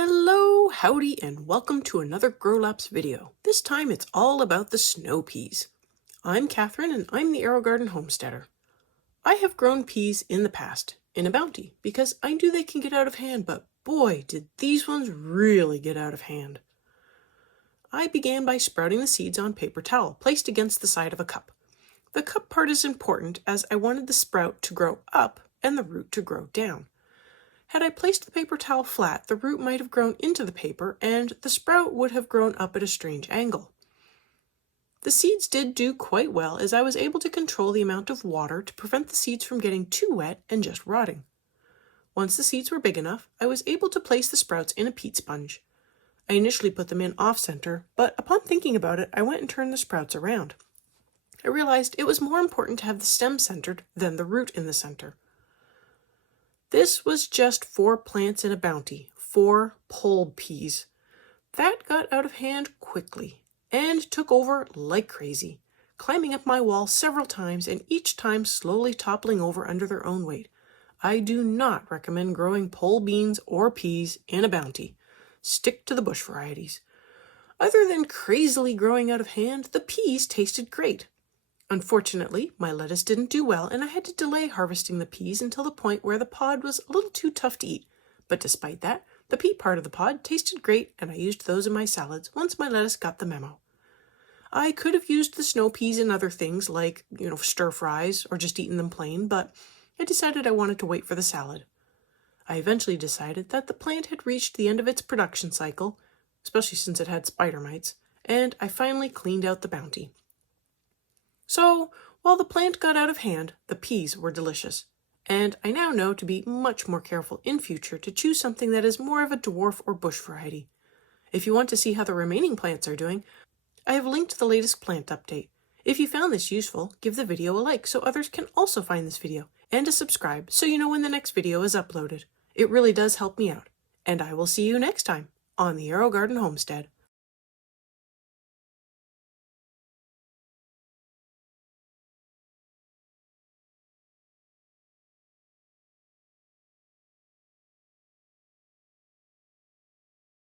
Hello, howdy, and welcome to another Grow Lapse video. This time it's all about the snow peas. I'm Kathryn and I'm the Aerogarden Homesteader. I have grown peas in the past, in a bounty, because I knew they can get out of hand, but boy, did these ones really get out of hand. I began by sprouting the seeds on paper towel, placed against the side of a cup. The cup part is important as I wanted the sprout to grow up and the root to grow down. Had I placed the paper towel flat, the root might have grown into the paper and the sprout would have grown up at a strange angle. The seeds did do quite well as I was able to control the amount of water to prevent the seeds from getting too wet and just rotting. Once the seeds were big enough, I was able to place the sprouts in a peat sponge. I initially put them in off-center, but upon thinking about it, I went and turned the sprouts around. I realized it was more important to have the stem centered than the root in the center. This was just 4 plants in a bounty, 4 pole peas. That got out of hand quickly and took over like crazy, climbing up my wall several times and each time slowly toppling over under their own weight. I do not recommend growing pole beans or peas in a bounty. Stick to the bush varieties. Other than crazily growing out of hand, the peas tasted great. Unfortunately, my lettuce didn't do well and I had to delay harvesting the peas until the point where the pod was a little too tough to eat. But despite that, the pea part of the pod tasted great and I used those in my salads once my lettuce got the memo. I could have used the snow peas in other things like, stir fries or just eaten them plain, but I decided I wanted to wait for the salad. I eventually decided that the plant had reached the end of its production cycle, especially since it had spider mites, and I finally cleaned out the bounty. So, while the plant got out of hand, the peas were delicious, and I now know to be much more careful in future to choose something that is more of a dwarf or bush variety. If you want to see how the remaining plants are doing, I have linked the latest plant update. If you found this useful, give the video a like so others can also find this video, and a subscribe so you know when the next video is uploaded. It really does help me out, and I will see you next time on the Aerogarden Homestead.